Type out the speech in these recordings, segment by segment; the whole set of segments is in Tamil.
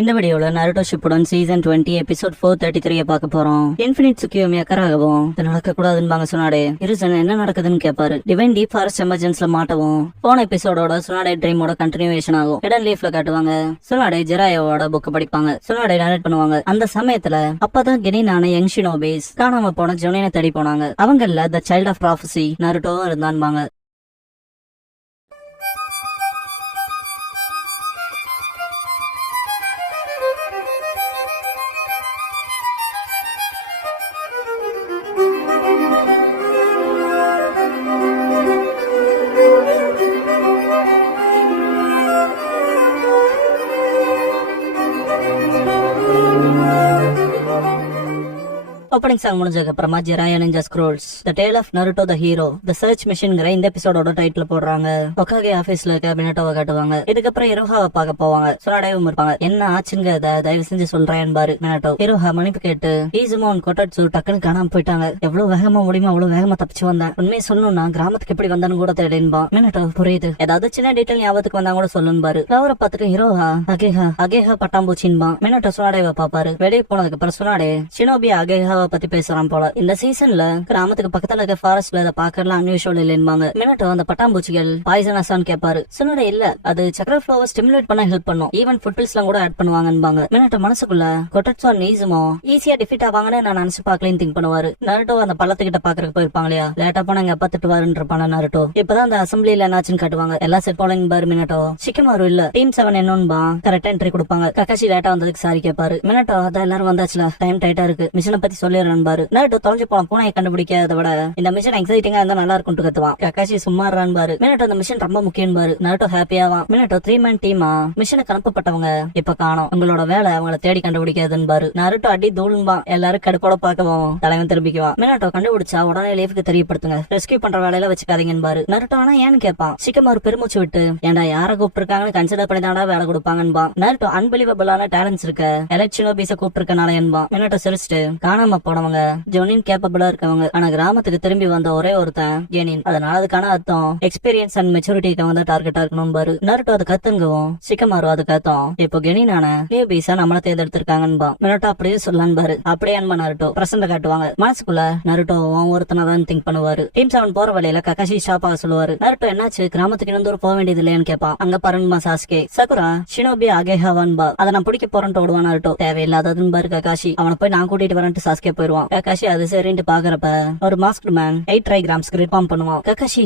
இந்த வீடியோல நருட்டோ ஷிப்புடன் சீசன் 20 எபிசோட் 433 பார்க்க போறோம். இன்ஃபினிட் சுக்கியோமி அக்கறாகவும் இது நடக்க கூடாதுன்னு சொன்னாடே இருசன் என்ன நடக்குதுன்னு கேட்பாரு. டிவைன் டீப் ஃபாரஸ்ட் எமர்ஜென்சில மாட்டவும் போன எபிசோடோட சுனாடே ட்ரீமோட கண்டினியூவேஷன் ஆகும். இடன் லீஃப்ல காட்டுவாங்க. சுனாடே ஜெராயோட புக் படிப்பாங்க. சுனாடே நரேட் பண்ணுவாங்க. அந்த சமயத்துல அப்பதான் கெனினான யங் ஷினோபிஸ் காணாம போன ஜொனினை தேடி போனாங்க. அவங்கள த சைல்ட் ஆஃப் ப்ராஃபசி நருட்டோவும் இருந்தான்பாங்க. ஓப்பனிங் சாங் முடிஞ்சதுக்கு அப்புறமா Jiraiya ninja scrolls the tale of Naruto the hero the search மிஷன்ங்கற இந்த எபிசோடோட டைட்டில் போடுறாங்க. ஒகாகே ஆபீஸ்ல இருக்க மினட்டோவை காட்டுவாங்க. இதுக்கப்புறம் இரோஹாவை பார்க்க போவாங்க. சுனாடேவும் இருப்பாங்க. என்ன ஆச்சுங்க தயவு செஞ்சு சொல்றேன் பாரு மினட்டோ. இரோஹா மன்னிப்பு கேட்டு ஈசுமோன் கொட்டட்சு டக்குன்னு காணாம போயிட்டாங்க. எவ்வளவு வேகமா முடியுமோ அவ்வளவு வேகமா தப்பிச்சு வந்தேன். உண்மையை சொல்லணும்னா கிராமத்துக்கு எப்படி வந்தான்னு கூட தெரியலன்பா. மினட்டோ புரியுது, ஏதாவது சின்ன டீட்டெயில் ஞாபகத்துக்கு வந்தா கூட சொல்லுன்னு பாரு. ஃப்ளவரை பார்த்துட்டு இரோஹா அகேஹா பட்டாம்பூச்சின்பா. மினட்டோ சுனாடேவை பாப்பாரு. வெளியே போனதுக்கு அப்புறம் சுனாடே ஷினோபி அகேஹா பத்தி பேசுறான் போல. இந்த சீசன்ல கிராமத்துக்கு பக்கத்துல இருக்க ஃபாரஸ்ட்ல அதை பாக்கலாம் அன்யூஷுவல் இல்லைன்பாங்க. மினட்டோ அந்த பட்டாம்பூச்சிகள் பாய்சனஸான்னு கேட்பாரு. சுனோட இல்ல, அது சக்கர ஃப்ளோவை ஸ்டிமுலேட் பண்ண ஹெல்ப் பண்ணும். ஈவன் ஃபுட்பில்ஸ் எல்லாம் கூட ஆட் பண்ணுவாங்கன்பாங்க. மினட்டோ மனசுக்குள்ள கொட்டட்சோ நீசுமோ ஈஸியா டிஃபீட் ஆவாங்கன்னு நான் நினைச்சு பாக்கலன்னு திங்க் பண்ணுவாரு. நருட்டோ அந்த பள்ளத்துக்கிட்ட பாக்குறதுக்கு போயிருப்பாங்க இல்லையா, லேட்டா போன எங்க அப்பா திட்டுவாருன்றப்பான நருட்டோ. இப்பதான் அந்த அசம்பிளில என்னாச்சுன்னு காட்டுவாங்க. எல்லா செட் போலங்க பாரு மினட்டோ. சிக்கமாரு இல்ல டீம் 7 என்னன்பா கரெக்டா என்ட்ரி கொடுப்பாங்க. கக்காஷி லேட்டா வந்ததுக்கு சாரி கேட்பாரு. மினட்டோ அதான் எல்லாரும் வந்தாச்சுல, டைம் டைட்டா இருக்கு, மிஷனை பத்தி சொல்லிடுறேன் பாரு. நருட்டோ தொலைஞ்சு போன பூனையை கண்டுபிடிக்காத விட இந்த மிஷன் எக்ஸைட்டிங்கா இருந்தா நல்லா இருக்கும் கத்துவான். கக்காஷி சும்மா பாரு. மினட்டோ அந்த மிஷன் ரொம்ப முக்கியம் பாரு. நருட்டோ ஹாப்பியாவான். மினட்டோ 3 மேன் டீமா மிஷனுக்கு அனுப்பப்பட்டவங்க இப்ப காணோம். உங்களோட வேலை அவங்கள தேடி கண்டுபிடிக்காதுன்னு பாரு. நருட்டோ அடி தூளும்பான். எல்லாரும் கடுப்போட பாக்கவும் தலைவன் திரும்பிக்குவான். மினட்டோ கண்டுபிடிச்சா உடனே லீஃப்க்கு தெரியப்படுத்துங்க, ரெஸ்கியூ பண்ற வேலையில வச்சுக்காதீங்கன்னு பாரு. நருட்டோ ஆனா ஏன்னு கேட்பான். சிக்கமாரு பெருமூச்சு விட்டு ஏன்டா யார கூப்பிட்டுருக்காங்கன்னு கன்சிடர் பண்ணி தாண்டா வேலை கொடுப்பாங்கன்பா. நருட்டோ அன்பிலிவபிளான டேலண்ட்ஸ் இருக்க எலக்ஷனோபீஸ கூப்பிட்டுருக்கனால என்பா. மினட்டோ சிரிச்சுட்டு காணாம போனவங்க ஜொனின் கேப்பபிளா இருக்கவங்க, ஆனா கிராமத்துக்கு திரும்பி வந்த ஒரே ஒருத்தன் கெனின். அதனால அதுக்கான அர்த்தம் எக்ஸ்பீரியன்ஸ் அண்ட் மெச்சூரிட்டிக்கு வந்து டார்கெட்டா இருக்கணும் பாரு. நருட்டோ அது கத்துங்கவும் சிக்கமாரு அது கத்தும். இப்போ கெனினான நியூ பீஸா நம்மள தேர்ந்தெடுத்திருக்காங்கன்பா. மினட்டோ அப்படியே சொல்லலான்னு பாரு. அப்படியே அன்பா நருட்டோ பிரசன்ட காட்டுவாங்க. மனசுக்குள்ள நருட்டோ ஒருத்தனை தான் திங்க் பண்ணுவாரு. டீம் 7 போற வழியில கக்காஷி ஷாப் ஆக சொல்லுவாரு. நருட்டோ என்னாச்சு, கிராமத்துக்கு இன்னும் தூரம் போக வேண்டியது இல்லையான்னு கேட்பான். அங்க பாருங்கமா சாஸ்கே சகுரா ஷினோபி அகேஹாவான்பா. அதை நான் பிடிக்க போறேன்ட்டு ஓடுவான் நருட்டோ. தேவையில்லாததுன்னு பாரு கக்காஷி. அவனை போய் நான் கூட்டிட்டு வரேன்ட்டு சாஸ்கே போயிருவான். கக்காஷி அது சரின்ட்டு பாக்குறப்ப ஒரு மாஸ்க்டு மேன் 8 ட்ரைகிராம்ஸ் ரிஃபார்ம் பண்ணுவான். கக்காஷி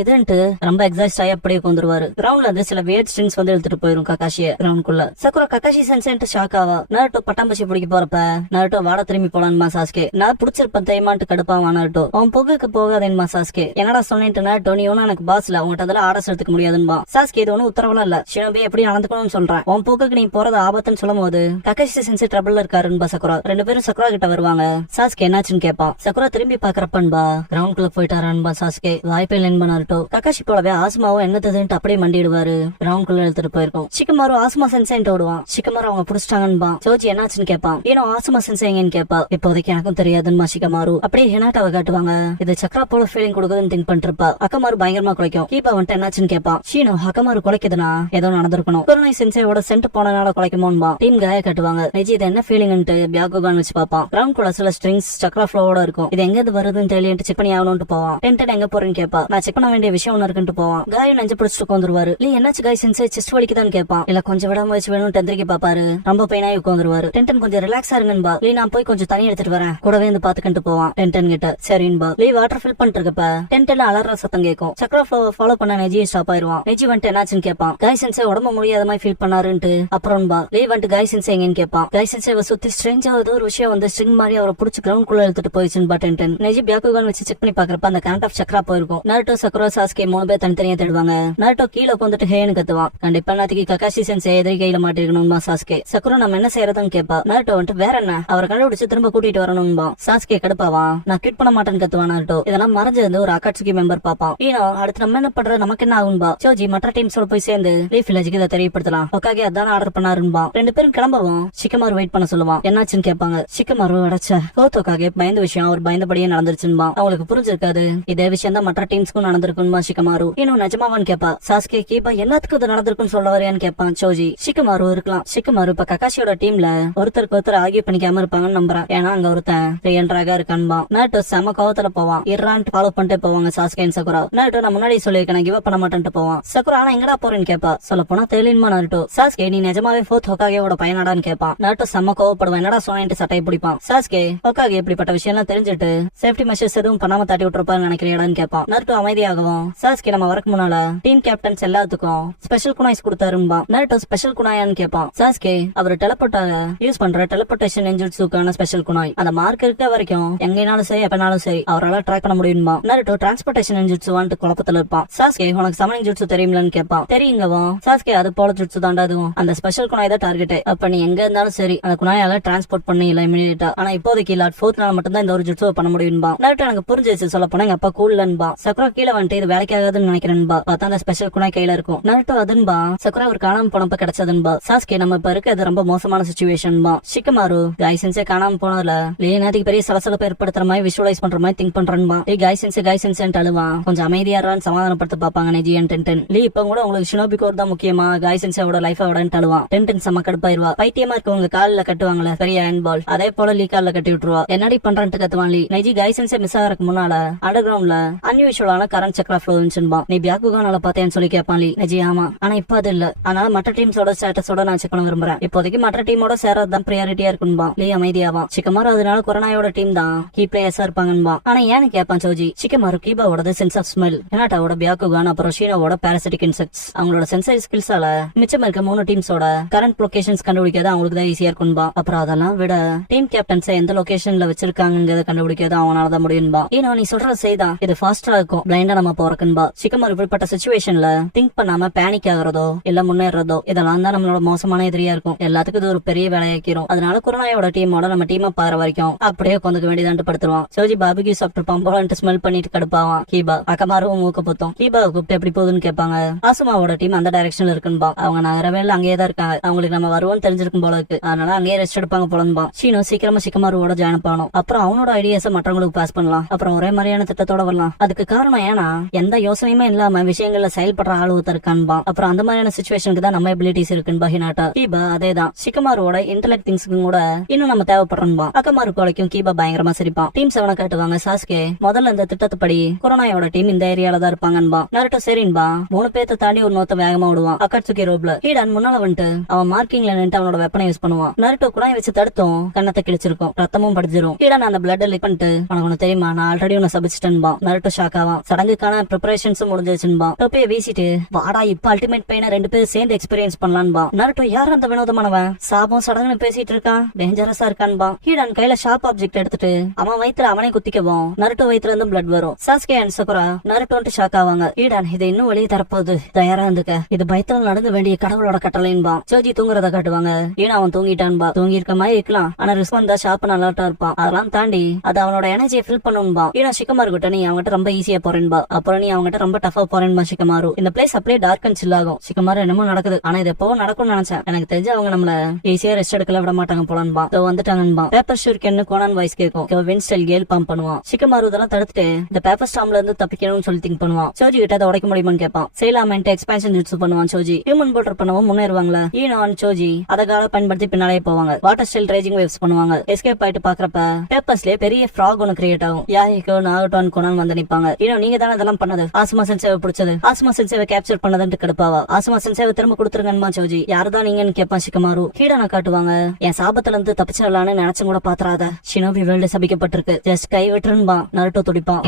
இதுன்ட்டு ரொம்ப எக்ஸாஸ்ட் ஆகி அப்படியே கொண்டுருவாரு. கிரவுண்ட்ல இருந்து சில வேர்ட் ஸ்ட்ரிங்ஸ் வந்து எடுத்துட்டு போயிரும் கக்காஷிய கிரவுண்ட்குள்ள. சக்குரா கக்காஷி சென்சென்ட் ஷாக் ஆவா. நருட்டோ பட்டாம்பூச்சி பிடிக்க போறப்ப நருட்டோ வாட திரும்பி போலான்மா சாஸ்கே. நான் பிடிச்சிருப்பேன் தைமான்ட்டு கடுப்பாவா நருட்டோ. அவன் புகைக்கு போகாதேன்மா சாஸ்கே. என்னடா சொன்னிட்டு நருட்டோ நீ ஒன்னும் எனக்கு பாஸ்ல உங்ககிட்ட அதெல்லாம் ஆர்டர்ஸ் எடுத்துக்க முடியாதுன்பா. சாஸ்கே இது ஒன்னும் உத்தரவுலாம் இல்ல, ஷினோபி எப்படி நடந்துக்கணும்னு சொல்றேன். உன் புகைக்கு நீ போறது ஆபத்துன்னு சொல்லும் போது கக்காஷி சென்செ ட்ரபிள்ல இருக்காருன்பா சக்குரா. 2 பேரும் சக்குரா கிட்ட வருவாங்க. சாஸ்கே என்னாச்சுன்னு கேட்பான். சக்குரா திரும்பி பாக்குறப்பன்பா கிரவுண்ட் குள்ள போயிட்டாரான்பா சாஸ்கே. வாய்ப்பே இல்லைன்பா நருட்டோ. கக்காஷி போலவே ஆஸ்மாவும் என்னதுன்ட்டு அப்படியே மண்டிடுவாரு. கிரவுண்ட் குள்ள எடுத்துட்டு போயிருக்கோம். சிக்கமாரு ஆஸ்மா சென்சேன்ட்டு ஓடுவான். சிக்கமாரு அவங்க புடிச்சிட்டாங்கன்பா. ஜோஜி என்னாச்சுன்னு கேட்பான். ஏனோ ஆஸ்மா சென்சே எங்கன்னு கேட்பா. இப்போதைக்கு எனக்கும் தெரியாதுன்னு சிக்கமாரு. அப்படியே ஹெனாட்டாவை காட்டுவாங்க. இது சக்ரா போல ஃபீலிங் கொடுக்குதுன்னு திங்க் பண்ணிருப்பா. அக்கமாரு பயங்கரமா குலைக்கும். கீபா வந்துட்டு என்னாச்சுன்னு கேட்பான். ஷீனோ அக்கமாரு குலைக்குதுன்னா ஏதோ நடந்திருக்கணும். குருணை சென்சேவோட சென்ட் போனனால குலைக்குமோன்பா. டீம் காய கட்டுவாங்க. நிஜி இது என்ன ஃபீலிங்ட்டு பியாகுகான் வச்சு பாப்பான். கிரவுண்ட் குள்ள சில ஸ்ட்ரிங்ஸ் சக்ரா ஃப்ளோவோட இருக்கும். இது எங்க வருதுன்னு தெரியல செக் பண்ணி ஆகணும்னு போவான். டென்டட் எங்க போறேன்னு கேப்பா. நான் செக் பண்ண வேண்டிய விஷயம் ஒன்னு இருக்குன்னு போவான். காயம் நெஞ்சு பிடிச்சிட்டு உட்காந்துருவாரு. இல்ல என்னாச்சு காய் சென்சே செஸ்ட் வலிக்குதான்னு கேட்பான். இல்ல கொஞ்சம் விட முயற்சி வேணும் டெந்திரிக்க பாப்பாரு. ரொம்ப பெயினாயி உட்காந்துருவாரு. டென்டன் கொஞ்சம் ரிலாக்ஸா இருங்கன்பா. லீ நான் போய் கொஞ்சம் தண்ணி எடுத்துட்டு வரேன், கூடவே வந்து பாத்துக்கிட்டு போவான். டென்டன் கிட்ட சரின்பா. லீ வாட்டர் ஃபில் பண்ணிட்டு இருக்கப்ப டென்டன் அலற சத்தம் கேட்கும். சக்ரா ஃப்ளோ ஃபாலோ பண்ண நெஜி ஸ்டாப் ஆயிருவான். நெஜி வந்துட்டு என்னாச்சுன்னு கேட்பான். காய் சென்சே உடம்பு முடியாத மாதிரி ஃபீல் பண்ணாருன்ட்டு அப்புறம்பா லீ வந்துட்டு காய் சென்சே எங்கன்னு கேட்பான். காய் சென்சே சுத்தி ஸ்ட்ரேஞ்சா ஏதோ ஒரு விஷயம் வந்து ஸ்ட்ரிங் மாதிரி அவரை புடிச்சு கிரவுண்ட் குள்ள எடுத்துட்டு போயிடுச்சுன்பா. டென்டன் நெஜி பியாகுகான் வச்சு செக் பண்ணி பாக்குறப்ப அந்த கரண்ட் ஆஃப் சக்ரா போயிருக்கும். நருட்டோ சக்குரா சாஸ்கே 3 பேர் தனித்தனியா தேடுவாங்க. நருட்டோ கீழே உட்காந்துட்டு ஹேன்னு கத்துவான். கண்டிப்பா நாளைக்கு கக்காஷி சென்சே எதிரி கையில மாட்டிருக்கணும்பா சாஸ்கே. சக்குரா நம்ம என்ன செய்யறதுன்னு கேப்பா. நருட்டோ வந்துட்டு வேற என்ன அவரை கண்டுபிடிச்சு திரும்ப கூட்டிட்டு வரணும்பா. சாஸ்கே கடுப்பாவான். நான் கிட் பண்ண மாட்டேன்னு கத்துவான் நருட்டோ. இதெல்லாம் மறைஞ்சது ஒரு அக்காட்சிக்கு மெம்பர் பாப்பான். ஈனோ அடுத்து நம்ம என்ன பண்றது, நமக்கு என்ன ஆகும்பா. ஜோஜி மற்ற டீம்ஸோட போய் சேர்ந்து லீஃப் வில்லேஜுக்கு இதை தெரியப்படுத்தலாம். ஒக்காகே அதான் ஆர்டர் பண்ணாருன்பா. 2 பேரும் கிளம்பவும் சிக்கமாரு வெயிட் பண்ண சொல்லுவான். என்னாச்சுன்னு கேட்பாங்க. சிக்கமாரு அடைச்சா கோத்தோக்காக பயந்த விஷயம் அவர் பயந்தபடியே நடந்துருச்சுன்பா. அவங்களுக்கு புரிஞ்சிருக்காது இதே விஷயம் தான் மற்ற டீம்ஸ்க்கும் நடந்திருக்குமா ஷிகமாரு. இன்னும் நிஜமாவான்னு கேப்பா சாஸ்கே. கீபா எல்லாத்துக்கும் இது நடந்திருக்குன்னு சொல்ல வரையான்னு கேட்பான் சோஜி. ஷிகமாரு இருக்கலாம். ஷிகமாரு இப்ப ககாஷியோட டீம்ல ஒருத்தருக்கு ஒருத்தர் ஆகிய பண்ணிக்காம இருப்பாங்கன்னு நம்புறான். ஏன்னா அங்க ஒருத்தன் ரியன்றாக இருக்கான்பா. நாட்டோ செம கோவத்துல போவான். இறான்ட்டு ஃபாலோ பண்ணிட்டு போவாங்க சாஸ்கே சகுரா. நாட்டோ நான் முன்னாடி சொல்லியிருக்கேன் கிவ் அப் பண்ண மாட்டேன்ட்டு போவான். சகுரா ஆனா எங்கடா போறேன்னு கேப்பா. சொல்ல போனா தெரியலமா நாட்டோ. சாஸ்கே நீ நிஜமாவே ஃபோர்த் ஹோகாகேவோட பையனாடான்னு கேட்பான். நாட்டோ செம்ம கோவப்படுவான். என்னடா சொன்னான்ட்டு சட்டையை பிடிப்பான். சாஸ்கே ஹோகாகே இப்படிப்பட்ட விஷயம் எல்லாம் தெரிஞ்சுட்டு சேஃப்டி மெஷர்ஸ் எதுவும் பண்ணாம தட்டி விட்டுருப்பான்னு நினைக்கிறேன்னு கேட்பான். நாட்டோ அமைதியாகவும் சாஸ்கே நம்ம வரக்கு முன்னால டீம் கேப்டன்ஸ் எல்லாத்துக்கும் ஸ்பெஷல் குனாய்ஸ் கொடுத்தாரும்பா. நாட்டோ ஸ்பெஷல் குனாயான்னு கேட்பான். சாஸ்கே அவர் டெலபோர்ட்டாக யூஸ் பண்ற டெலபோர்டேஷன் நெஞ்சுட்ஸுக்கான ஸ்பெஷல் குனாய். அந்த மார்க் இருக்க வரைக்கும் எங்கனாலும் சரி எப்பனாலும் சரி அவரால் ட்ராக் பண்ண முடியுமா. நாட்டோ டிரான்ஸ்போர்டேஷன் நெஞ்சுட்ஸுவான்ட்டு குழப்பத்துல இருப்பான். சாஸ்கே உனக்கு சமனிங் ஜுட்ஸு தெரியும்லன்னு கேட்பான். தெரியுங்கவும். சாஸ்கே அது போல ஜுட்ஸு தாண்டா அதுவும் அந்த ஸ்பெஷல் குனாய் தான் டார்கெட். அப்ப நீ எங்க இருந்தாலும் சரி அந்த குனாயால டிரான்ஸ்போர்ட் பண்ணி இல்ல இமிடியேட்டா. ஆனா இப்போதைக்கு லாட் ஃபோர்த் நாள் மட்டும் தான் இந்த ஒரு ஜுட்ஸு பண்ண முடியும்பா. நாட்டோ எனக்கு புரிஞ்சிச்சு. சொல்ல போனா எங்க அப்பா கூல்லன்பா. சக்குரா கீழே வந்துட்டு இது வேலைக்கு ஆகாதுன்னு நினைக்கிறேன்பா. பார்த்தா அந்த ஸ்பெஷல் குனாய் கையில இருக்கும். நாட்டோ அதுன்பா. சக்குரா ஒரு காணாம போனப்ப கிடைச்சதுன்பா. சாஸ்கே நம்ம இப்ப இருக்க அது ரொம்ப மோசமான சிச்சுவேஷன்பா. ஷிகமாரு கைசென்ஸே காணாம போனதுல லேனாதிக்கு பெரிய சலசலப்பை ஏற்படுத்துற மாதிரி விஷுவலைஸ் பண்ற மாதிரி திங்க் பண்றேன்பா. கைசென்ஸ் அழுவான். கொஞ்சம் அமைதியாரான்னு சமாதானப்படுத்த பாப்பாங்க நெஜியன் டென்டன். லீ இப்ப கூட உங்களுக்கு ஷினோபி கோர் தான் முக்கியமா கைசென்ஸோட லைஃபோட அழுவான். டென்டன் செம்ம கடுப்பாயிருவா. பைத்தியமா இருக்கவங்க காலில் கட்டுவாங்களே பெரிய ஹேண்ட் பால் அதே போல லீ காலில் கட்டி விட்டுருவா. என்னடி பண்றான்ட்டு கத்துவான் லீ. நெஜி கைசென்ஸே மிஸ் ஆகிறதுக்கு முன்னால அண்டர் கிரவுண்ட்ல அன்யூஷுவலான கரண்ட் சக்கரா ஃப்ளோ இருந்துச்சுன்பா. நீ பியாக்குகானால பார்த்தேன்னு சொல்லி கேட்பான் லீ. நெஜி ஆமா ஆனா இப்ப அது இல்ல. அதனால மற்ற டீம்ஸோட ஸ்டேட்டஸோட நான் செக் பண்ண விரும்புறேன். இப்போதைக்கு மற்ற டீமோட சேரதான் பிரியாரிட்டியா இருக்குன்பா. லீ அமைதியாவான். ஷிகமாரு அதனால கொரோனாயோட டீம் தான் கீ பிளேயர்ஸா இருப்பாங்கன்பா. ஆனா ஏன்னு கேட்பான் சோஜி. ஷிகமாரு கீபாவோட சென்ஸ் ஆஃப் ஸ்மெல், ஹினாட்டாவோட பியாக்குகான் அப்புறம் ஷீனோவோட பாராசிட்டிக் இன்செக்ட்ஸ் அவங்களோட சென்சரி ஸ்கில்ஸால மிச்சம் இருக்க 3 டீம்ஸோட கரண்ட் லொகேஷன்ஸ் கண்டுபிடிக்காத அவங்களுக்கு தான் ஈஸியா இருக்கும்பா. அப்புறம் அதெல்லாம் விட டீம் கேப்டன்ஸ் எந்த லொகேஷன்ல வச்சிருக்காங்கிறத கண்டுபிடிக்காத அவனால தான் முடியும்பா. ஏன்னா நீ சொல்ற செய்தான் இது ஃபாஸ்டா இருக்கும் பிளைண்டா நம்ம போறக்குன்பா. ஷிகமாரு இப்படிப்பட்ட சிச்சுவேஷன்ல திங்க் பண்ணாம பேனிக் ஆகுறதோ இல்ல முன்னேறதோ இதெல்லாம் தான் நம்மளோட மோசமான எதிரியா இருக்கும். எல்லாத்துக்கும் இது ஒரு பெரிய வேலையாக்கிறோம். அதனால கொரோனாயோட டீமோட நம்ம டீமை பாக்குற வரைக்கும் அப்படியே கொஞ்சம் வேண்டியதான்ட்டு படுத்துருவான். சோஜி பாபிக்கு சாப்பிட்டு பம்போலன்ட்டு ஸ்மெல் பண்ணிட்டு கடுப்பாவான். கீபா அக்கமாரும் மூக்க பொத்தும். கீபாவை கூப்பிட்டு எப்படி போகுதுன்னு கேட்பாங்க. ஆசுமாவோட டீம் அந்த டைரக்ஷன்ல இருக்குன்பா. அவங்க நகரவே அங்கேயே தான் இருக்காங்க. அவங்களுக்கு நம்ம வருவோம்னு தெரிஞ்சிருக்கும் போல இருக்கு. அதனால அங்கேயே ரெஸ்ட் எடுப்பாங்க போலன்பா. ஷீனோ சீக்கிரமா ஷிகமாருவோட ஜாயின் பண்ணணும். அப்புறம் அவனோட ஐடியாஸ மற்றவங்களுக்கு பாஸ் பண்ணலாம். அப்புறம் ஒரே மாதிரியான திட்டத்தோட வரலாம். அதுக்கு காரணம் ஏன்னா எந்த யோசனையுமே இல்லாம விஷயங்கள்ல செயல்படுற ஆளு இருக்கான்பா. அப்புறம் அந்த மாதிரியான சிச்சுவேஷனுக்கு தான் நம்ம எபிலிட்டிஸ் இருக்குன்பா ஹினாட்டா. கீபா அதேதான். ஷிகமாருவோட இன்டெலெக்ட் திங்ஸ்க்கு கூட இன்னும் நம்ம தேவைப்படுறோம்பா. அக்கமாரு கொலைக்கும் கீபா பயங்கரமா சிரிப்பான். டீம் 7 காட்டுவாங்க. சாஸ்கே முதல்ல இந்த திட்டத்துப்படி கொரோனாயோட டீம் இந்த ஏரியால தான் இருப்பாங்கன்பா. நாருட்டோ சரின்பா 3 பேர்த்த தாண்டி ஒரு நோத்த வேகமா விடுவான். அக்காட்சுகி ரோப்ல ஹீடான் முன்னால வந்துட்டு அவன் மார்க்கிங்ல நின்று அவனோட வெப்பனை யூஸ் பண்ணுவான். நாருட்டோ குழாய் வச்சு தடுத்தும் கண்ணத்தை கிழிச்சிருக்கும். ரத்தமும் படிஞ்சிரும். ஹீடான் அந்த பிளட் லிக் பண்ணிட்டு உனக்கு ஒண்ணு தெரியுமா நான் ஆல்ரெடி உன்னை சபிச்சிட்டேன்பா. நாருட்டோ ஷாக் ஆவான். சடங்குக்கான ப்ரிப்பரேஷன்ஸும் முடிஞ்சிருச்சுன்பா. டோப்பியை வீசிட்டு வாடா இப்ப அல்டிமேட் பெயினை 2 பேரும் சேர்ந்து எக்ஸ்பீரியன்ஸ் பண்ணலான்பா. நாருட்டோ யார் அந்த வினோதமானவன் சாபம் சடங்குன்னு பேசிட்டு இருக்கான் டேஞ்சரஸா இருக்கான்பா. ஹீடான் கையில ஷார்ப் ஆப்ஜெக்ட் எடுத்துட்டு அவன் வயித்துல அவனே குத்திக்கவும் நாருட்டோ வயித்துல இருந்து பிளட் வரும். சாஸ்கே அண்ட் சகுரா நாருட்டோன்ட்டு ஷாக் ஆவாங்க. ஹீடான் இதை இன்னும் வெளியே தரப்போகுது தயாரா இருந்துக்க. இது பயத்தால் நடந்து வேண்டிய கடவுளோட கட்டளைன்பா. சோஜி தூங்குறத காட்டுவாங்க. ஏன்னா அவன் தூங்கிட்டான்பா. தூங்கி இருக்க மாதிரி இருக்கலாம் ஆனா ரிஸ்க் வந்தா ஷார்ப் நல்லாட்டா இருப்பான். அதெல்லாம் தாண்டி அது அவனோட எனர்ஜியை ஃபில் பண்ணும்பா. ஏன்னா ஷிகமாரு கிட்ட நீ அவங்ககிட்ட ரொம்ப ஈஸியா போறேன்பா. அப்புறம் நீ அவங்ககிட்ட ரொம்ப டஃபா போறேன்பா. ஷிகமாரு இந்த பிளேஸ் அப்படியே டார்க் அண்ட் சில் ஆகும். ஷிகமாரு என்னமோ நடக்குது ஆனா இது எப்போ நடக்கும்னு நினைச்சேன். எனக்கு தெரிஞ்சு அவங்க நம்மள ஈஸியா ரெஸ்ட் எடுக்கல விட மாட்டாங்க போலன்பா. வந்துட்டாங்கன்பா. பேப்பர் ஷூர்கன்னு கோனான் வாய்ஸ் கேட்கும். வின் ஸ்டைல் கேல் பம்ப் பண்ணுவான். ஷிகமாரு இதெல்லாம் தடுத்துட்டு இந்த பேப்பர் ஸ்டாம்ல இருந்து தப்பிக்கணும்னு சொல்லி திங்க் பண்ணுவான். சோஜி கிட்ட அதை உடைக்க முடியுமான்னு கேட்பான். செய்யலாமேன்ட்டு எக்ஸ்பான்ஷன் ஜுட்ஸு பண்ணுவான். சோஜி ஹியூமன் போல்டர் பண்ணவும் முன்னேறுவாங்களா. ஈனான் சோஜி அதை கால பயன்படுத்தி பின்னாலே போவாங்க. வாட்டர் ஸ்டைல் ரேஜிங் வேவ்ஸ் பண்ணுவாங்க. எஸ்கேப் ஆயிட்டு பாக்குறப்ப பேப்பர்ஸ்லயே பெரிய ஃப்ராக் ஒன்னு கிரியேட் ஆகும். யாஹிகோ நாகட்டோன் கோனான் வந்து நிப்பாங்க. நீங்க தானே இதெல்லாம் பண்ணது. ஆசுமா சென்சேவை பிடிச்சது. ஆசுமா சென்சேவை கேப்சர் பண்ணதுன்னு கடுப்பாவா. ஆசுமா சென்சேவை திரும்ப கொடுத்துருங்கன்மா சோஜி. யாருதான் நீங்கன்னு கேட்பான் ஷிகமாரு. ஹீடான காட்டுவாங்க. என் சாபத்துல இருந்து தப்பிச்சிடலான்னு நினைச்சு கூட பாத்துறாத. ஷினோபி வேர்ல்டு சபிக்கப்பட்டிருக்கு. ஜஸ்ட் கை விட்டுருன்பா. நாருட்டோ துடிப்பான்.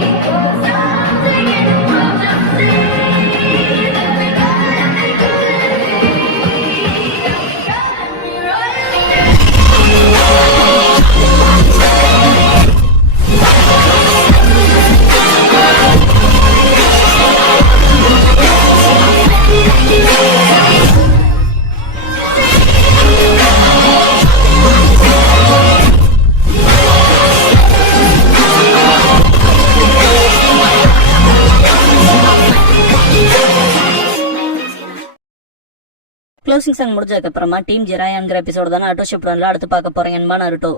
க்ளோசிங் சாங் முடிஞ்சதுக்கு அப்புறமா டீம் ஜிராயாங்கிற எபிசோட தான் ஆட்டோ ஷிப் ரன்ல அடுத்து பார்க்க போறீங்கன்னு நாருட்டோ.